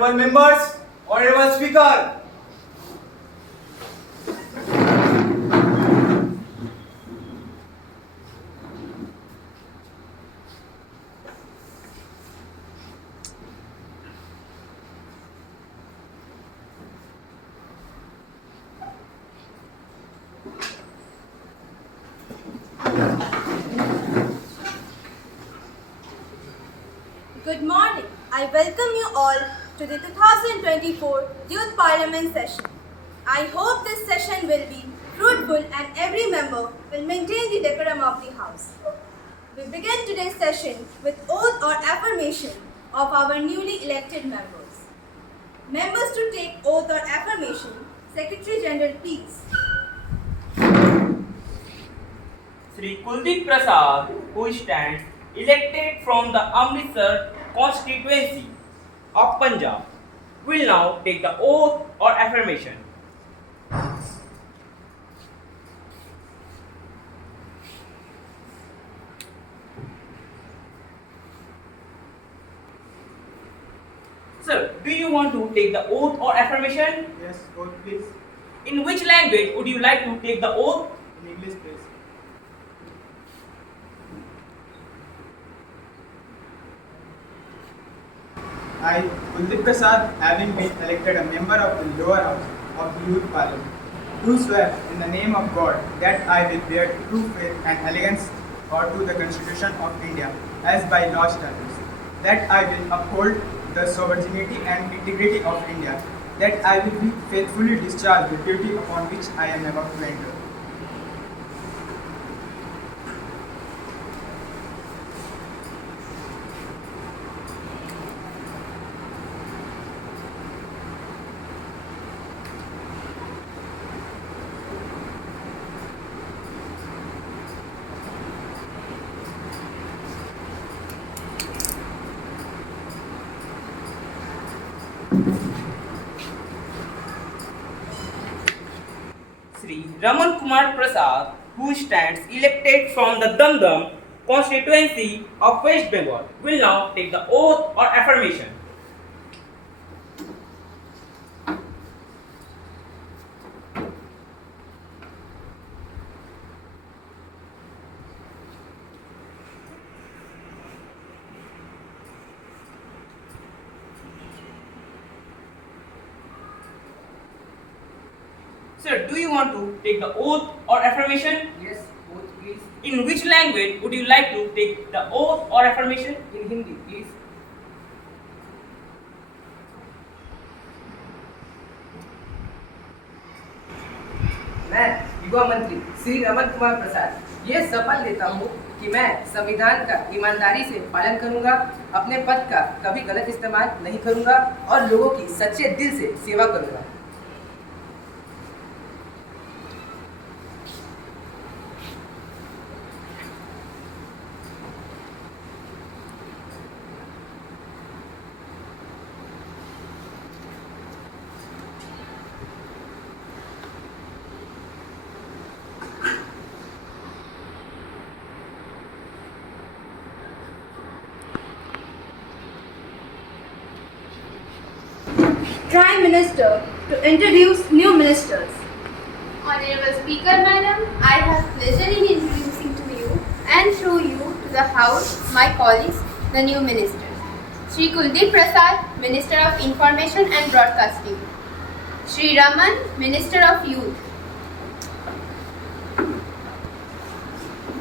Honorable members, Honorable Speaker. Good morning. I welcome you all to the 2024 Youth Parliament session. I hope this session will be fruitful and every member will maintain the decorum of the House. We begin today's session with oath or affirmation of our newly elected members. Members to take oath or affirmation, Secretary General, please. Sri Kuldeep Prasad, who stands elected from the Amritsar constituency of Punjab, will now take the oath or affirmation. Sir, do you want to take the oath or affirmation? Yes, oath please. In which language would you like to take the oath? In English please. I, Kuldeep Prasad, having been elected a member of the lower house of the Youth Parliament, do swear in the name of God that I will bear true faith and allegiance to the Constitution of India as by law established, that I will uphold the sovereignty and integrity of India, that I will be faithfully discharge the duty upon which I am about to enter. Sri Raman Kumar Prasad, who stands elected from the Damdam constituency of West Bengal, will now take the oath or affirmation. Sir, do you want to take the oath or affirmation? Yes, oath please. In which language would you like to take the oath or affirmation? In Hindi please. मैं युवा मंत्री श्री रमन कुमार प्रसाद ये शपथ लेता हूँ कि मैं संविधान का ईमानदारी से पालन करूंगा, अपने पद का कभी गलत इस्तेमाल नहीं करूंगा और लोगों की सच्चे दिल से सेवा करूंगा। Prime Minister to introduce new ministers. Honorable Speaker, Madam, I have pleasure in introducing to you and through you to the House my colleagues, the new ministers. Shri Kuldeep Prasad, Minister of Information and Broadcasting. Shri Raman, Minister of Youth.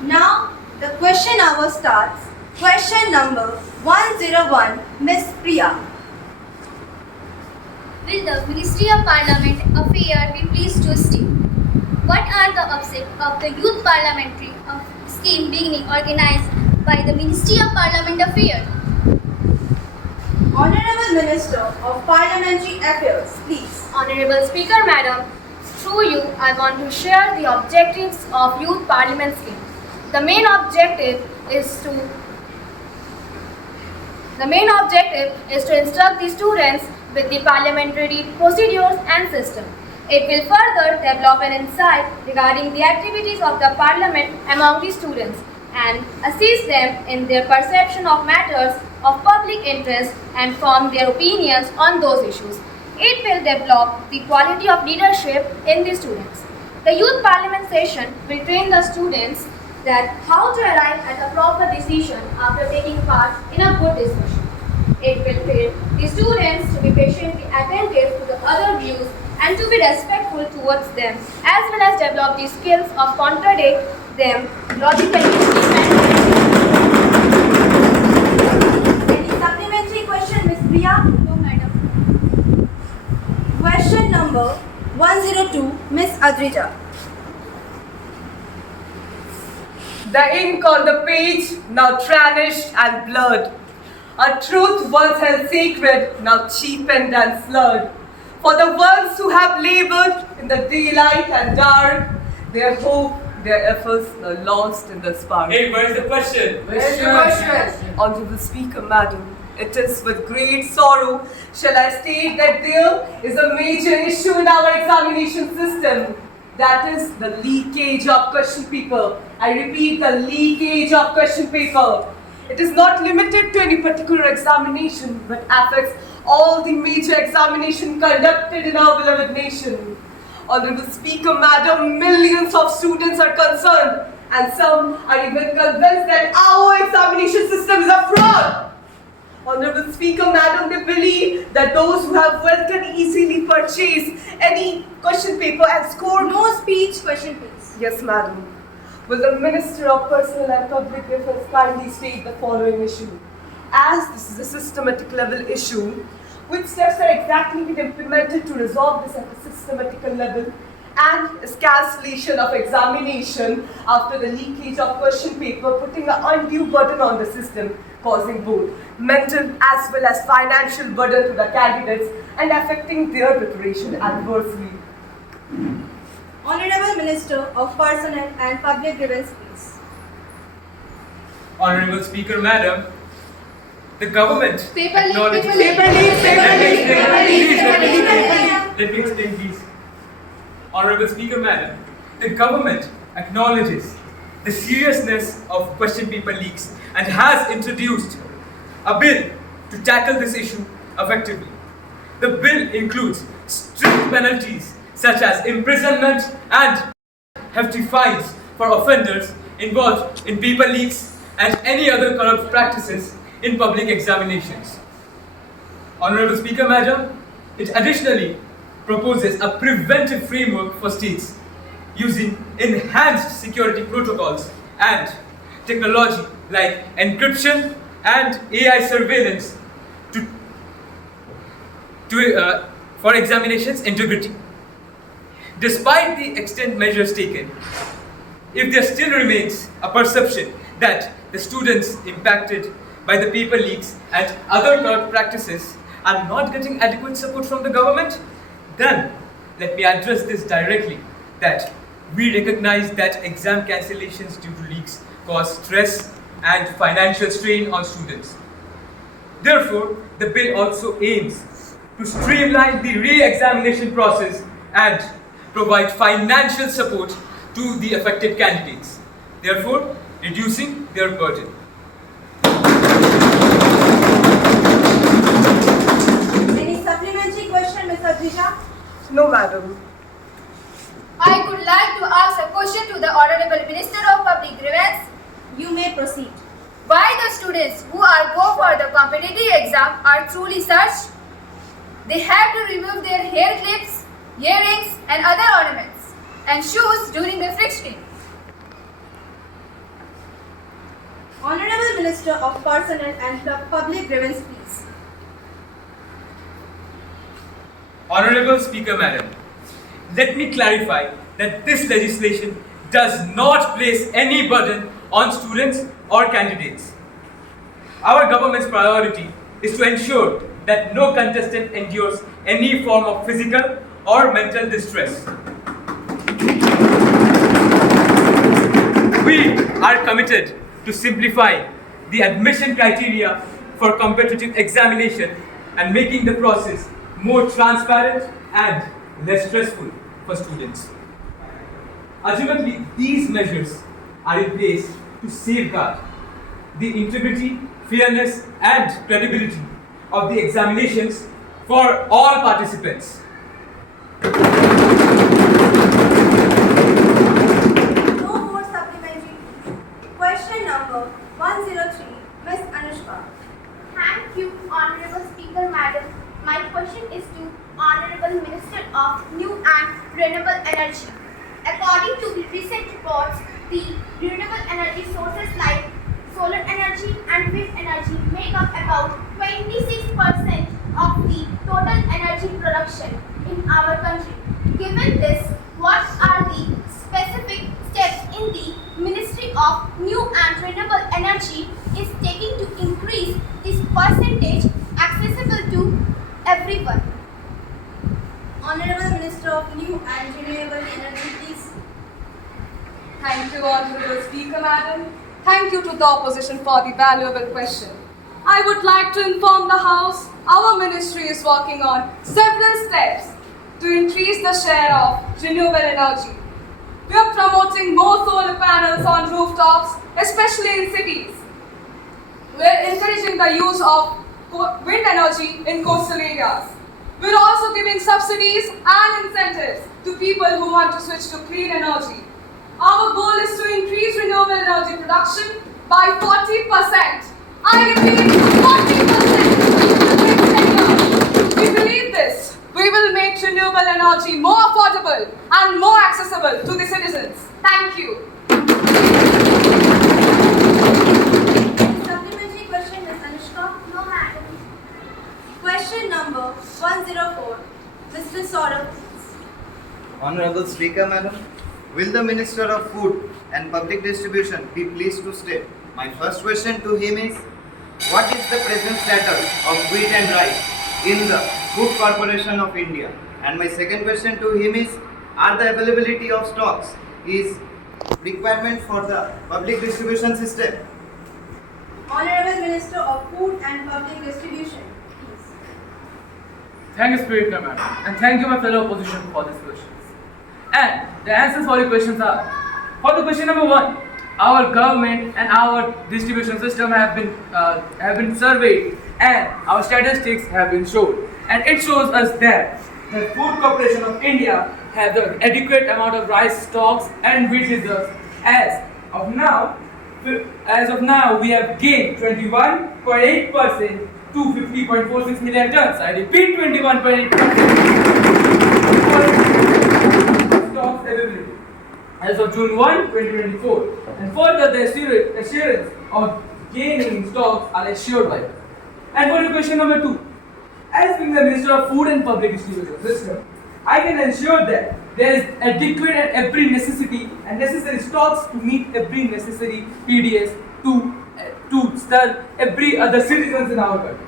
Now the question hour starts. Question number 101, Miss Priya. Will the Ministry of Parliament Affairs be pleased to state what are the objects of the Youth Parliamentary Scheme being organized by the Ministry of Parliament Affairs? Honorable Minister of Parliamentary Affairs, please. Honorable Speaker, Madam, through you I want to share the objectives of Youth Parliament Scheme. The main objective is to instruct the students with the parliamentary procedures and system. It will further develop an insight regarding the activities of the parliament among the students and assist them in their perception of matters of public interest and form their opinions on those issues. It will develop the quality of leadership in the students. The youth parliament session will train the students that how to arrive at a proper decision after taking part in a good discussion. It will train the students to be patiently attentive to the other views and to be respectful towards them, as well as develop the skills of contradict them logically. Any supplementary question, Ms. Priya? No, madam. Question number 102, Ms. Adrija. The ink on the page now tarnished and blurred. A truth once held sacred, now cheapened and slurred. For the ones who have labored in the daylight and dark, their hope, their efforts are lost in the spark. Hey, where's the question? Where's the question? Honorable Speaker, Madam, it is with great sorrow shall I state that there is a major issue in our examination system. That is the leakage of question paper. I repeat, the leakage of question paper. It is not limited to any particular examination, but affects all the major examination conducted in our beloved nation. Honorable Speaker, Madam, millions of students are concerned, and some are even convinced that our examination system is a fraud. Honorable Speaker, Madam, they believe that those who have wealth can easily purchase any question paper and score. No speech question, please. Yes, Madam. Will the Minister of Personal and Public Affairs kindly state the following issue? As this is a systematic level issue, which steps are exactly being implemented to resolve this at a systematical level, and is cancellation of examination after the leakage of question paper, putting an undue burden on the system, causing both mental as well as financial burden to the candidates and affecting their preparation adversely. Honorable Minister of Personnel and Public Grievance, please. Honorable Speaker, Madam, the government Paper leak, acknowledges... paper leak. Let me explain these. Honorable Speaker, Madam, the government acknowledges the seriousness of question paper leaks and has introduced a bill to tackle this issue effectively. The bill includes strict penalties such as imprisonment and hefty fines for offenders involved in paper leaks and any other corrupt practices in public examinations. Honorable Speaker, Madam, it additionally proposes a preventive framework for states using enhanced security protocols and technology like encryption and AI surveillance for examinations integrity. Despite the extent measures taken, if there still remains a perception that the students impacted by the paper leaks and other corrupt practices are not getting adequate support from the government, then let me address this directly, that we recognize that exam cancellations due to leaks cause stress and financial strain on students. Therefore, the bill also aims to streamline the re-examination process and provide financial support to the affected candidates, therefore reducing their burden. Any supplementary question, Ms. Adrija? No, Madam. I would like to ask a question to the Honorable Minister of Public Grievance. You may proceed. Why the students who are go for the competitive exam are truly such? They have to remove their hair clips, earrings and other ornaments and shoes during the friction. Honorable Minister of Personnel and Public Grievance, please. Honorable Speaker, Madam, let me clarify that this legislation does not place any burden on students or candidates. Our government's priority is to ensure that no contestant endures any form of physical or mental distress. We are committed to simplify the admission criteria for competitive examination and making the process more transparent and less stressful for students. Ultimately, these measures are in place to safeguard the integrity, fairness and credibility of the examinations for all participants. No more supplementary. Question number 103, Miss Anushka. Thank you, Honorable Speaker Madam. My question is to Honorable Minister of New and Renewable Energy. According to the recent reports, the renewable energy sources like solar energy and wind energy make up about 26% of the total energy production in our country. Given this, what are the specific steps in the Ministry of New and Renewable Energy is taking to increase this percentage accessible to everyone? Honorable Minister of New and Renewable Energy, please. Thank you, Honorable Speaker, Madam. Thank you to the opposition for the valuable question. I would like to inform the House our ministry is working on several steps to increase the share of renewable energy. We are promoting more solar panels on rooftops, especially in cities. We are encouraging the use of wind energy in coastal areas. We are also giving subsidies and incentives to people who want to switch to clean energy. Our goal is to increase renewable energy production by 40%. I repeat, 40%. We believe this. We will make renewable energy more affordable and more accessible to the citizens. Thank you. Supplementary question, Miss Anushka. No, madam. Question number 104, Mr. Saurabh. Honorable Speaker, Madam, will the Minister of Food and Public Distribution be pleased to state? My first question to him is, what is the present status of wheat and rice in the Food Corporation of India? And my second question to him is, are the availability of stocks is requirement for the public distribution system? Honorable Minister of Food and Public Distribution, please. Thank you, Speaker Madam, and thank you, my fellow opposition, for these questions. And the answers for your questions are: for the question number 1, our government and our distribution system have been surveyed, and our statistics have been shown, and it shows us that the Food Corporation of India has an adequate amount of rice stocks and wheat reserves. As of now, we have gained 21.8% to 50.46 million tons. I repeat, 21.8% stocks availability as of June 1, 2024. And further, the assurance of gaining stocks are assured by us. And for the question number 2, as being the Minister of Food and Public Distribution System, I can ensure that there is adequate and every necessity and necessary stocks to meet every necessary PDS to serve every other citizens in our country.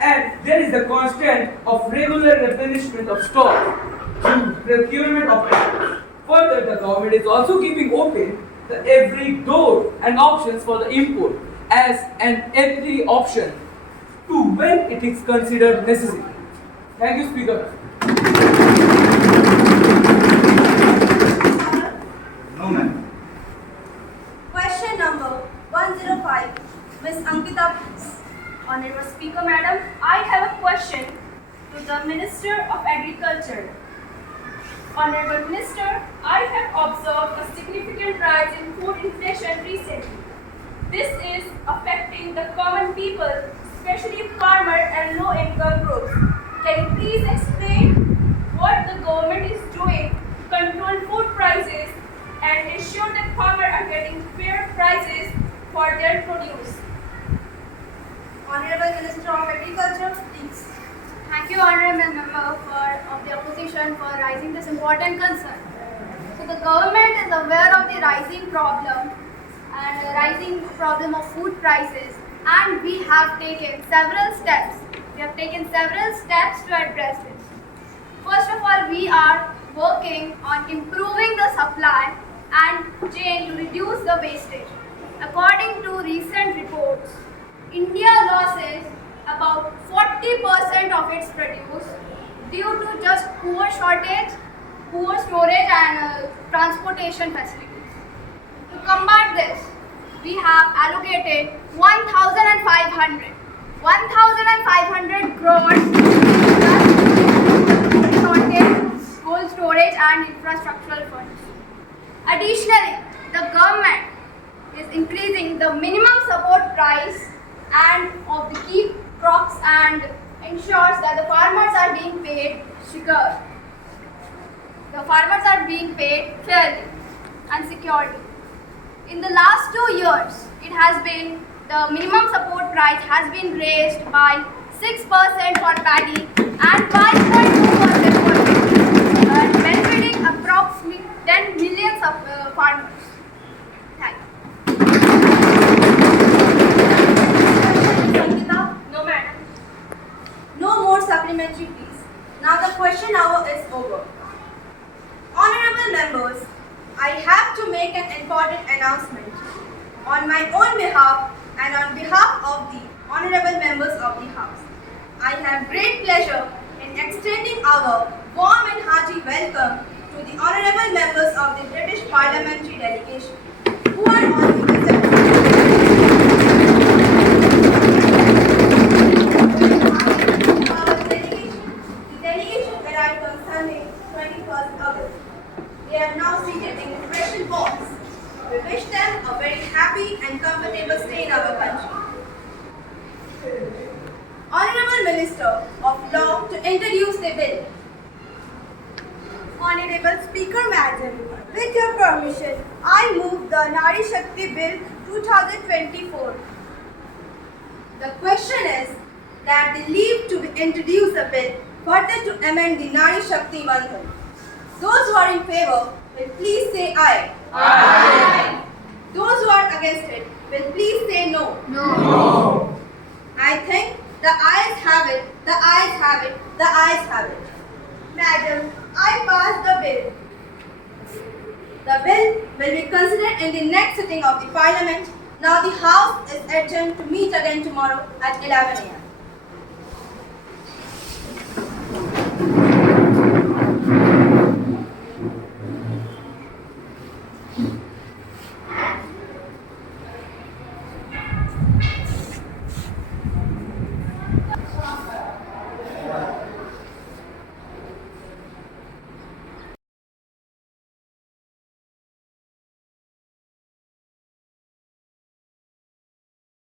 And there is the constant of regular replenishment of stock through procurement of products. Further, the government is also keeping open every door and options for the import as an every option to when it is considered necessary. Thank you, Speaker. No, ma'am. Question number 105, Miss Ankita, please. Honorable Speaker, Madam, I have a question to the Minister of Agriculture. Honorable Minister, I have observed a significant rise in food inflation recently. This is affecting the common people, especially farmer and low-income groups. Can you please explain what the government is doing to control food prices and ensure that farmers are getting fair prices for their produce? Honorable Minister of Agriculture, please. Thank you, Honorable Member of the Opposition, for raising this important concern. So the government is aware of the rising problem of food prices, and we have taken several steps. We have taken several steps to address this. First of all, we are working on improving the supply and chain to reduce the wastage. According to recent reports, India loses about 40% of its produce due to just poor storage and transportation facilities. To combat this, we have allocated 1,500. 1,500 crores shortage, cold storage and infrastructural funds. Additionally, the government is increasing the minimum support price and of the key crops and ensures that the farmers are being paid fairly and securely. In the last 2 years, the minimum support price has been raised by 6% for paddy and 5.2% for wheat, benefiting approximately 10 million farmers. Thank you. Sangeeta? No, madam. No more supplementary, please. Now the question hour is over. Honorable members, I have to make an important announcement. On my own behalf and on behalf of the honorable members of the House, I have great pleasure in extending our warm and hearty welcome to the honorable members of the British Parliamentary Delegation, who are on the visit. The delegation arrived on Sunday, 21st August. They are now seated in the special box. We wish them a very happy and comfortable stay in our country. Honorable Minister of Law to introduce the bill. Honorable Speaker Madam, with your permission, I move the Nari Shakti Bill 2024. The question is that the leave to introduce a bill further to amend the Nari Shakti Bandhan. Those who are in favor will please say aye. Aye. Those who are against it will please say no. No. I think the ayes have it, the ayes have it, the ayes have it. Madam, I pass the bill. The bill will be considered in the next sitting of the Parliament. Now the House is adjourned to meet again tomorrow at 11 a.m.